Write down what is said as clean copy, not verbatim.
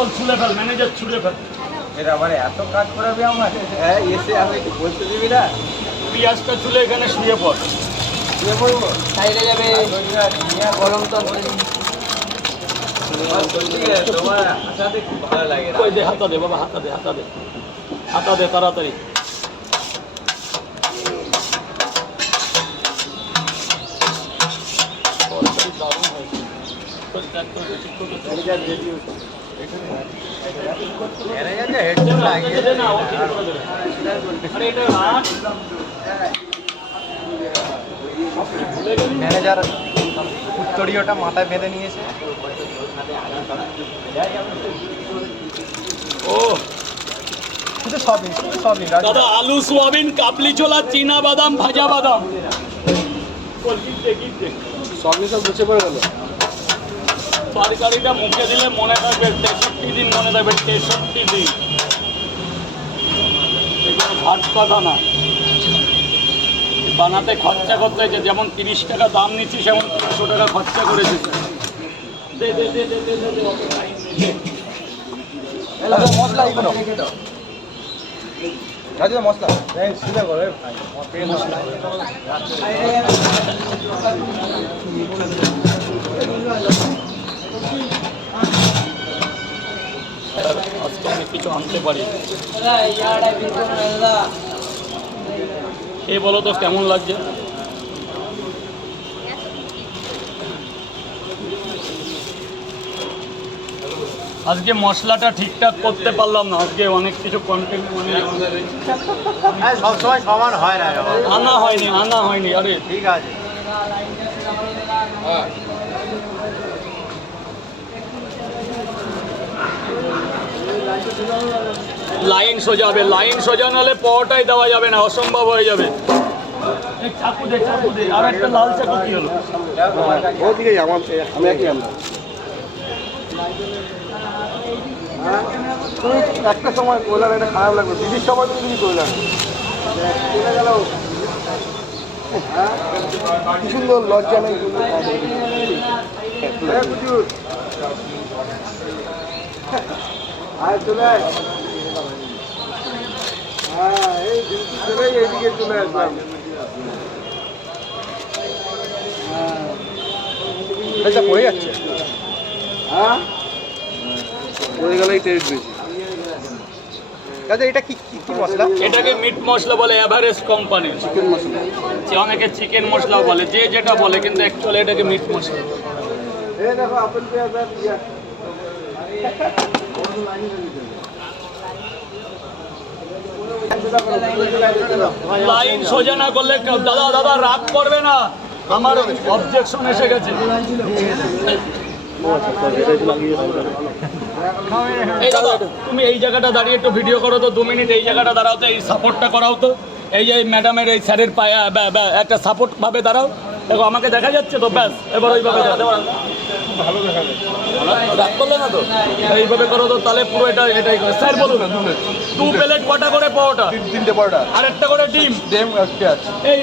বল ছুলে fail, manager ছুলে fail. এরা মানে এত কাজ করাবে আমার, হ্যাঁ এসে আমি একটু বলতে দিবি না? পেঁয়াজটা ছুলে এখানে শুয়ে পড়। শুয়ে পড়বো? সাইডে যাবে গরম তরকারি। তোমার আসাতে খুব ভালো লাগে। ওই দে, হাতা দে বাবা, হাতা দে, হাতা দে, হাতা দে তাড়াতাড়ি। তরকারি দারুণ হয়েছে। হেডফোন লাগিয়ে দে না, ও ঠিক করে দেবে। আরে এটা রাখ। ম্যানেজার উত্তরীয়টা মাথায় বেঁধে নিয়েছে। ও শুধু সবই দাদা, আলু সোয়াবিন, কাবলি ছোলা, চীনা বাদাম, ভাজা বাদাম। সবই সব গুছিয়ে পড়ে গেল। তরকারিটা মুখে দিলে মনে থাকবে 63 দিন, মনে থাকবে 63 দিন। এগুলো ঘাট কথা না, বানাতে খরচা করতে হয়েছে। যেমন 30 টাকা দাম নিচ্ছিস, সেমন 300 টাকা খরচা করেছিস। দে দে দে দে দে দে, অত টাইম নেই। মশলা এগুলো মশলা সিধা করে আজকে আমি কিছু আনতে পারি। এ বলো তো কেমন লাগছে? আজকে মশলাটা ঠিকঠাক করতে পারলাম না, আজকে অনেক কিছু কন্টেন্ট সবসময় সমান হয় না। আনা হয়নি। আরে ঠিক আছে। লাইন সোজাবে, লাইন সোজা নাহলে পরোটাই দেওয়া যাবে না, অসম্ভব হয়ে যাবে। চাকু দে, আর একটা লাল চাকু কি হলো? ওদিকে আমি একই আনলাম। তুমি একটা সময় কইলাম এটা খারাপ লাগবে, দিদির সময় তুমি কইলাম চলে গেল। কি সুন্দর লজ্জা নেই। চলে আয়। হ্যাঁ, এই চলে এইদিকে চলে আসলাম। এটা পড়ে যাচ্ছে। হ্যাঁ, পড়ে গেলেই টেস্ট বেশি। দাদা এটা কি কি মশলা? এটাকে মিট মশলা বলে, এভারেস্ট কোম্পানি। চিকেন মশলা। অনেকে চিকেন মশলা বলে, যে যেটা বলে, কিন্তু অ্যাকচুয়ালি এটাকে মিট মশলা। এই দেখো আপেল পেঁয়াজ আর পেঁয়াজ। লাইন সোজা না করলে দাদা রাগ করবে না, আমার অবজেকশন এসে গেছে। এই দাদা, তুমি এই জায়গাটা দাঁড়িয়ে একটু ভিডিও করো তো, 2 মিনিট এই জায়গাটা দাঁড়াও তো, এই সাপোর্টটা করাও তো। এই যে ম্যাডামের এই স্যারের পায়ে একটা সাপোর্ট ভাবে দাঁড়াও। দেখো আমাকে দেখা যাচ্ছে তো, ব্যাস এবার ওইভাবে ভালো দেখা যাচ্ছে। রাগ করলে না তো, এইভাবে করো তো, তাহলে পুরো এটাই করে। স্যার বলুন, 2 প্লেট কটা করে পরোটা? 3টে পরোটা আর একটা করে ডিম। পেঁয়াজ। এই